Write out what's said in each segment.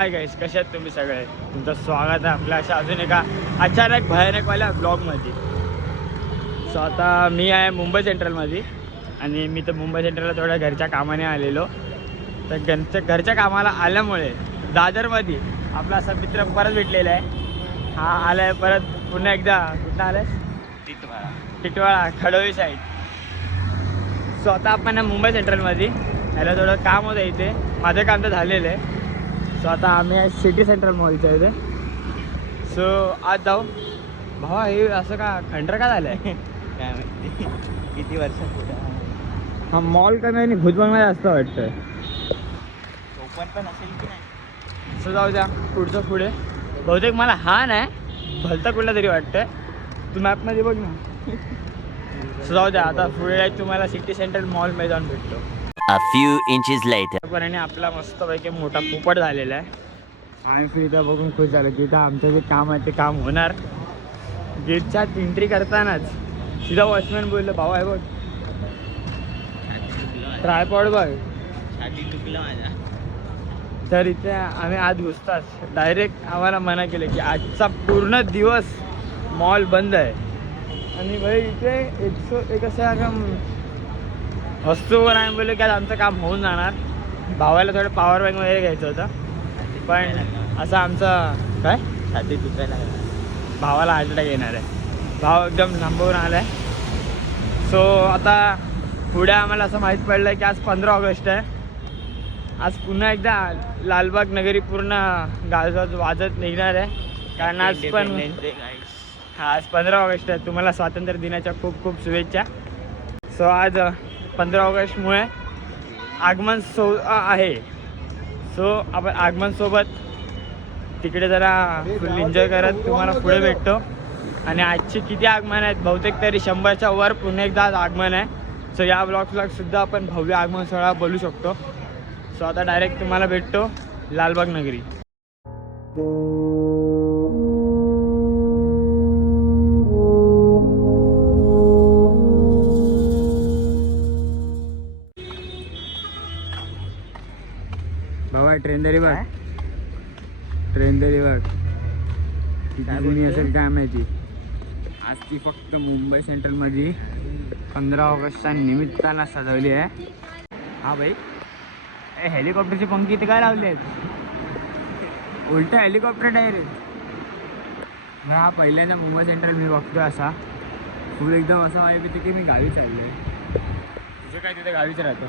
Hi guys, कसे आहेत तुम्ही सगळे? तुमचं स्वागत आहे आपल्या अशा अजून एका अचानक भयानकवाल्या ब्लॉगमध्ये. सो आता मी आहे मुंबई सेंट्रलमध्ये आणि मी तर मुंबई सेंट्रलला थोड्या घरच्या कामाने आलेलो. तर घरच्या कामाला आल्यामुळे दादरमध्ये आपला असा मित्र परत भेटलेला आहे. हा आला आहे परत पुन्हा एकदा. कुठं आलं आहे? टिटवाळा खडोळी साईड. सो आता आपण मुंबई सेंट्रलमध्ये याला थोडं काम होतं इथे. माझं काम तर झालेलं आहे. सो आता आम्ही आहे सिटी सेंट्रल मॉलच्या इथे. सो आज जाऊ. भावा हे असं का खंडर का झालं आहे? काय माहिती किती वर्षात हा मॉल कमी आणि भुजबळमध्ये जास्त वाटतं. ओपन पण असेल की नाही. सो जाऊ द्या पुढचं पुढे. बहुतेक मला हा नाही भलता कुठला तरी वाटतं. तू मॅपमध्ये बघ ना. सो जाऊ द्या आता पुढे तुम्हाला सिटी सेंट्रल मॉलमध्ये जाऊन भेटतो. A few inches later. पण आपला मस्तपैकी मोठा पोपट झालेला आहे. आम्ही फिर इथं बघून खुश झालो की इथं आमचं जे काम आहे ते काम होणार. गेटच्या एंट्री करतानाच सीधा वॉचमॅन बोललं भाऊ आहे बघ ट्रायपॉड बघ. छाती दुखलं माझ्या. तर इथे आम्ही आत घुसताच डायरेक्ट आम्हाला मना केलं की आजचा पूर्ण दिवस मॉल बंद आहे. आणि भाई इथे एक असं वस्तूवर आम्ही बोललो की आज आमचं काम होऊन जाणार. भावाला थोडं पॉवर बँक वगैरे घ्यायचं होतं. पण असं आमचं काय छाती दुखायला भावाला हार्ट अटॅक येणार आहे. भाव एकदम लांबवून आला आहे. सो आता पुढे आम्हाला असं माहीत पडलं की आज 15 ऑगस्ट आहे. आज पुन्हा एकदा लालबाग नगरी पूर्ण गाजवाज वाजत निघणार आहे. कारण आज पण आज 15 ऑगस्ट आहे. तुम्हाला स्वातंत्र्य दिनाच्या खूप खूप शुभेच्छा. सो आज 15 ऑगस्टमुळे आगमन आहे. सो आपण आगमनसोबत तिकडे जरा फुल एन्जॉय करत तुम्हाला पुढे भेटतो. आणि आजचे किती आगमन आहेत बहुतेक तरी 100च्या वर पुन्हा एकदा आज आगमन आहे. सो या ब्लॉगसुद्धा आपण भव्य आगमन सोहळा बोलू शकतो. सो आता डायरेक्ट तुम्हाला भेटतो लालबाग नगरी. भावा ट्रेन तरी बघ. ट्रेन तरी बघ किती जुनी असेल काय माहिती. आज ती फक्त मुंबई सेंट्रलमध्ये 15 ऑगस्टच्या निमित्तानं सजवली आहे. हा भाई हेलिकॉप्टरचे पंख इथे काय लावले आहेत? उलट हेलिकॉप्टर डायरेक्ट. हा पहिल्यांदा मुंबई सेंट्रल मी बघतोय असा फुल एकदम असं माहिती होती की मी गावीच चाललो आहे. तुझं काय तिथे गावीच राहतो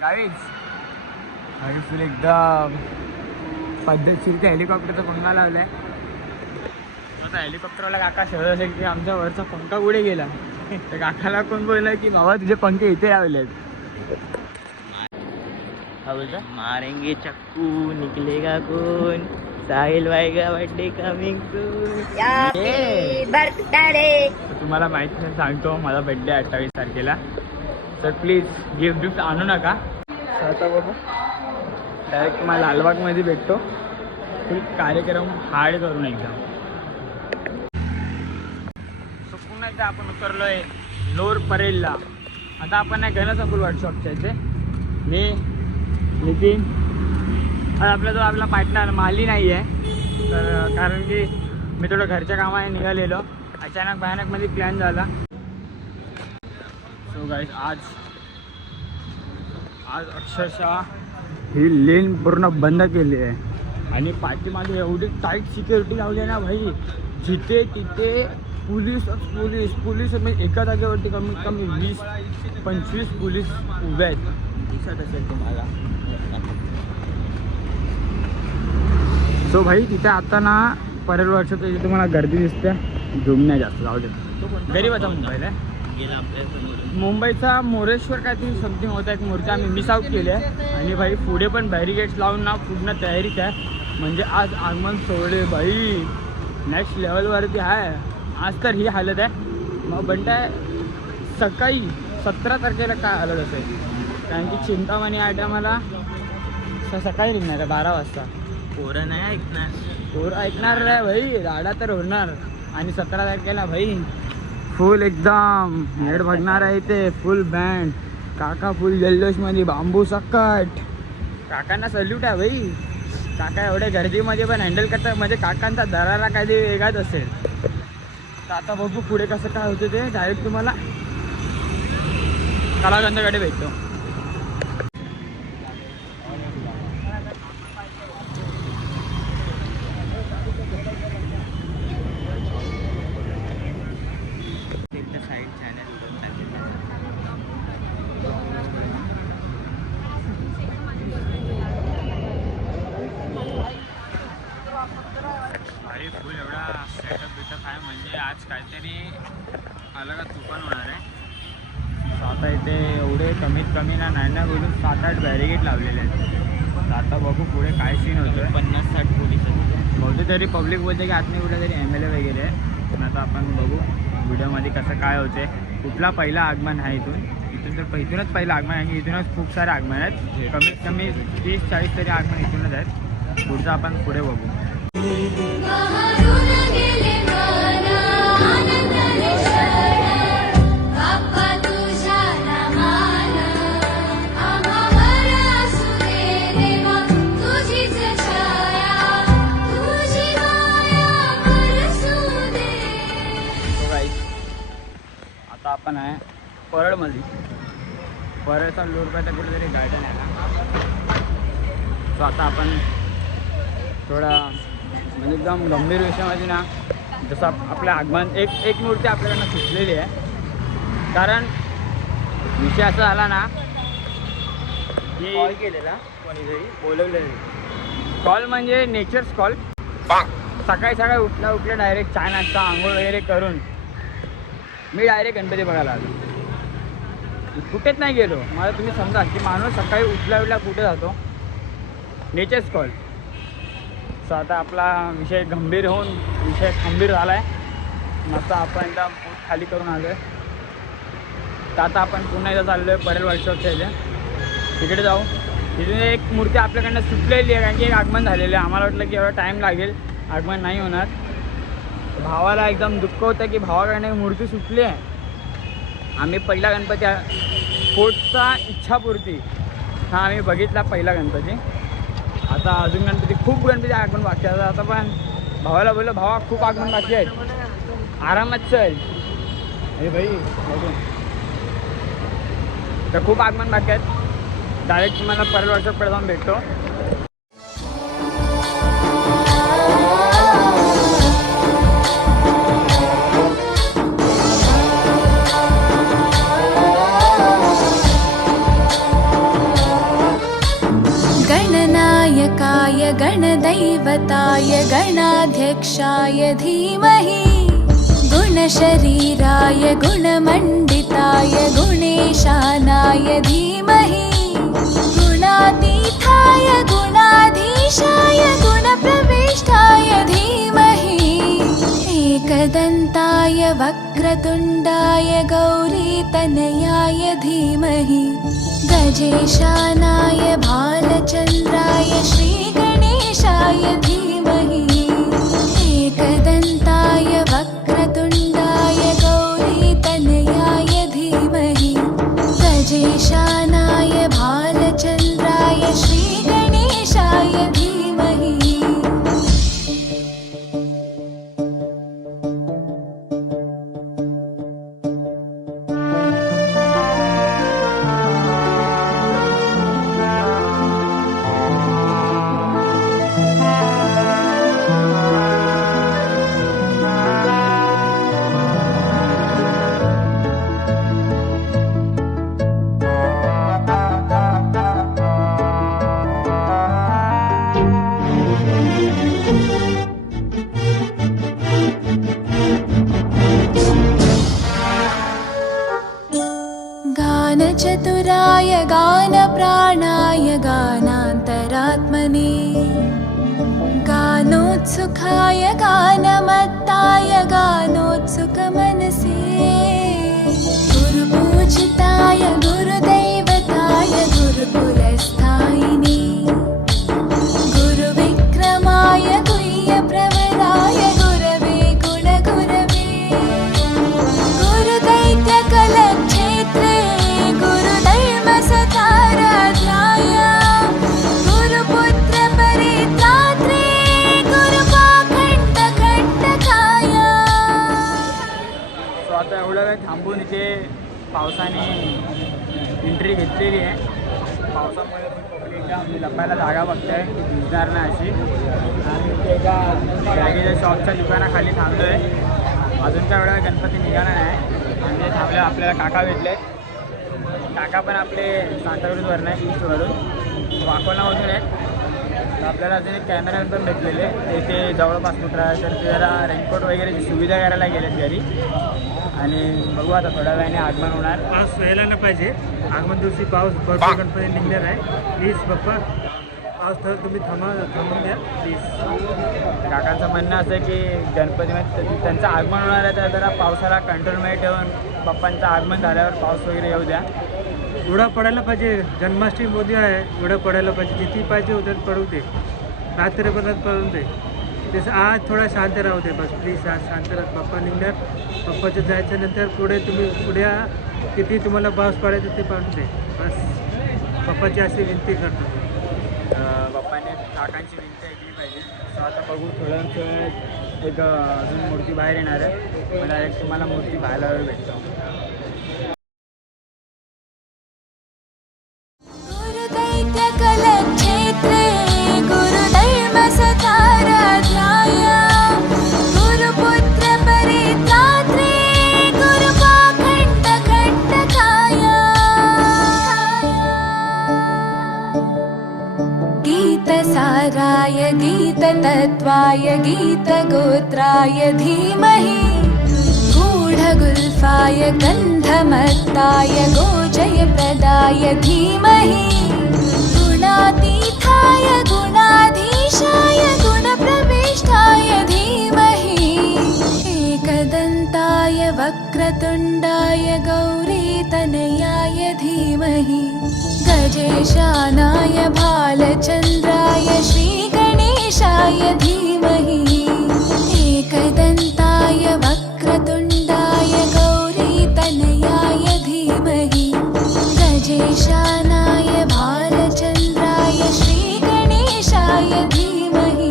गावीच. आणि फुल एकदम पद्धतशीर त्या हेलिकॉप्टरचा पंखा लावला आहे. आता हेलिकॉप्टरवाला काका शोधत असेल की आमच्या वरचा पंखा कुठे गेला. त्या काकाला कोण बोलला की बाबा तुझे पंखे इथे लावले आहेत. मारेंगे चक्कू निकलेगा कौन साहिल वायगा बर्थडे कमिंग सून. तुम्हाला माहिती नाही सांगतो माझा बर्थडे 28 तारखेला. तर प्लीज गिफ्ट आणू नका. आता बघू डायरेक्ट तुम्हाला लालबागमध्ये भेटतो. फुल कार्यक्रम हार्ड करून एकदम. सो पुन्हा एकदा आपण उतरलोय लोअर परेलला. आता आपण आहे गणसंकुल वर्कशॉपच्या इथे. मी नितीन आज आपला पार्टनर माली नाही आहे. तर कारण की मी थोडं घरच्या कामाने निघालेलो. अचानक भयानकमध्ये प्लॅन झाला. सो गाईस आज अक्षरशः ही लेन पूर्ण बंद केली आहे. आणि पाठीमागे एवढी टाईट सिक्युरिटी लावली आहे ना भाई. जिथे तिथे पोलीस म्हणजे एका जागेवरती कमीत कमी 20-25 पोलीस उभे आहेत. दिसत असेल तुम्हाला. सो भाई तिथे आता ना परेल वर्षात तुम्हाला गर्दी दिसते. झूम नाही जास्त जाऊ देत. गरीबाचा मुंबईला गेला आपल्यासमोर मुंबईचा मोरेश्वर काहीतरी समथिंग होता एक मूर्ती आम्ही मिस आऊट केली आहे. आणि भाई पुढे पण बॅरिकेड्स लावून ना पूर्ण तयारीच आहे. म्हणजे आज आगमन सोहळे भाई नेक्स्ट लेवलवरती आहे. आज तर ही हालत आहे. मग बनताय सकाळी 17 तारखेला काय हालत असेल. कारण की चिंतामणी आठ आम्हाला सकाळी निघणार आहे 12 वाजता. पोरं नाही ऐकणार. पोरं ऐकणार नाही भाई. राडा तर होणार. आणि 17 तारखेला भाई फुल एकदम हेड बघणार आहे ते फुल बँड. काका फुल जल्लोषमध्ये बांबू सकट. काकांना सल्यूट आहे भाई. काका एवढ्या गर्दीमध्ये पण हँडल करतात, म्हणजे काकांचा दरारा काहीतरी वेगळाच असेल. तर आता बघू पुढे कसं काय होतं ते. डायरेक्ट तुम्हाला कलागंधाकडे भेटतो. साईड चॅनल भाई फुल एवढा सेटअप बिटअप आहे, म्हणजे आज काहीतरी अलग तुफान होणार आहे. तर आता इथे एवढे कमीत कमी नाही बोलून 7-8 बॅरिगेट लावलेले आहेत. तर आता बघू पुढे काय सीन होतो. 50-60 पोलीस बहुतेक तरी पब्लिक बोलते की आतमध्ये कुठे तरी MLA वगैरे आहे. पण आता आपण बघू व्हिडिओमध्ये कसं काय होते. कुठला पहिला आगमन आहे इथून तर इथूनच पहिलं आगमन आहे. इथूनच खूप सारे आगमन आहेत, कमीत कमी 30-40 तरी आगमन इथूनच आहेत. पुढचं आपण पुढे बघू. आता आपण आहे परळमध्ये. परळचा लोरपाटा कुठेतरी गार्डन आहे ना. सो आता आपण थोडा म्हणजे एकदम गंभीर विषयामध्ये ना, जसं आपलं आगमन एक मूर्ती आपल्याकडनं सुचलेली आहे. कारण विषय असा झाला ना की कॉल केलेला कोणीतरी बोलवलेलं. कॉल म्हणजे नेचर्स कॉल. सकाळी उठल्या डायरेक्ट चहा नाश्ता आंघोळ वगैरे करून मी डायरेक्ट गणपती बघायला आलो. कुठेच नाही गेलो. मला तुम्ही समजा की माणूस सकाळी उठल्या कुठे जातो. Nature's call. सो आता आपला विषय गंभीर होऊन विषय खंबीर झाला आहे. मस्त आपण एकदा पोट खाली करून आलो आहे. तर आता आपण पुन्हा एकदा चाललो आहे परेल वर्कशॉपच्या इथे. तिकडे जाऊ. तिथून एक मूर्ती आपल्याकडनं सुटलेली आहे, कारण की एक आगमन झालेलं आहे. आम्हाला वाटलं की एवढा टाईम लागेल, आगमन नाही होणार. भावाला एकदम दुःख होतं की भावाकडनं मूर्ती सुटली आहे. आम्ही पहिला गणपती पोटचा इच्छापूर्ती हा आम्ही बघितला पहिला गणपती. आता अजून खूप गणपती आगमन बाकी आहे. आता पण भावाला बोललो, भावा खूप आगमन बाकी आहेत, आरामात चल. अरे भाई बघू. तर खूप आगमन बाकी आहेत. डायरेक्ट तुम्हाला परेल वर्कशॉपकडे जाऊन भेटतो. गणनायकाय गणदैवताय गणाध्यक्षाय धीमहि गुणशरीराय गुणमण्डिताय गुणेशानाय धीमहि गुणातीताय गुणाधीशाय गुणप्रविष्टाय धीमहि एकदन्ताय वक्रतुण्डाय गौरीतनयाय धीमहि गजेशानाय भालचन्द्राय श्रीगणेशाय धीमहि एकदन्ताय वक्रतुण्डाय गौरीतनयाय धीमहि गजेशानाय भालचन्द्राय श्रीगणेशाय धीमहि. गानचतुराय गानप्राणाय गानान्तरात्मने गानोत्सुकाय गानमत्ताय गानोत्सुकमनसे गुरुपूजिताय गुरुदैवताय गुरुकुलस्थायिने गुरुविक्रमाय गुह्यप्रवराय गुरवे गुणगुरवे गुरुदैत्यकलक्षेत्रे गुरुधर्मसताराध्याय थांबून इथे पावसाने एंट्री घेतलेली आहे. पावसामुळे पब्लिकला लपायला जागा बघताय की भिजणार नाही अशी. आणि इथे एका बॅगेच्या शॉपच्या दुकानाखाली थांबलो आहे. अजून काय एवढा गणपती निघाला नाही आणि ते थांबले आपल्याला काका भेटले. काका पण आपले सांताक्रूजवरून आहे, ईस्टवरून वाकोलामधून आहेत. तर आपल्याला अजून एक कॅमेरा पण भेटलेले ते जवळपास कुठं आहे तर ते जरा रेनकोट वगैरेची सुविधा करायला गेलेत घरी. आणि बघू आता थोड्या वेळाने आगमन होणार. पाऊस व्हायला नाही पाहिजे. आगमन दिवशी पाऊस भरपूर गणपती निघणार आहे. प्लीज बाप्पा पाऊस तर तुम्ही थांबून द्या प्लीज. काकांचं म्हणणं असं आहे की गणपतीमध्ये त्यांचं आगमन होणार आहे तर जरा पावसाला कंट्रोलमध्ये ठेवून बाप्पांचं आगमन झाल्यावर पाऊस वगैरे येऊ द्या. उडा पडायला पाहिजे. जन्माष्टमी मोदी आहे. उडा पडायला पाहिजे. जिथे पाहिजे उद्या पडू दे. रात्रीपर्यंत पडून दे. तसं आज थोडा शांत राहू दे बस प्लीज. आज शांत राहा. पप्पा निघणार. पप्पाच्या जायच्या नंतर पुढे तुम्ही पुढे किती तुम्हाला पाऊस पडायचं ते पडू दे बस. पप्पाची अशी विनंती करतो. बाप्पाने काकांची विनंती ऐकली पाहिजे. सो आता बघू थोडं एक अजून मूर्ती बाहेर येणार आहे. मला एक तुम्हाला मूर्ती पाहायला भेटतो. गुरुदैत्यकलक्षेत्रे गुरुधर्मसखाराध्याय गुरुपुत्रपरित्रात्रे गुरुपाखण्डखण्डकाय गीतसाराय गीततत्त्वाय गीतगोत्राय धीमहि गूढगुल्फाय गन्धमत्ताय गोजयप्रदाय धीमहि गुणातीताय गुणाधीशाय गुणप्रविष्टाय धीमहि एकदन्ताय वक्रतुण्डाय गौरीतनयाय धीमहि गजेशानाय भालचन्द्राय श्रीगणेशाय धीमहि एकदन्ताय वक्रतुण्डाय गौरीतनयाय धीमहि गजेशानाय भालचन्द्राय श्रीगणेशाय धीमहि.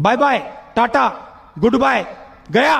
Bye bye, tata, goodbye, गया.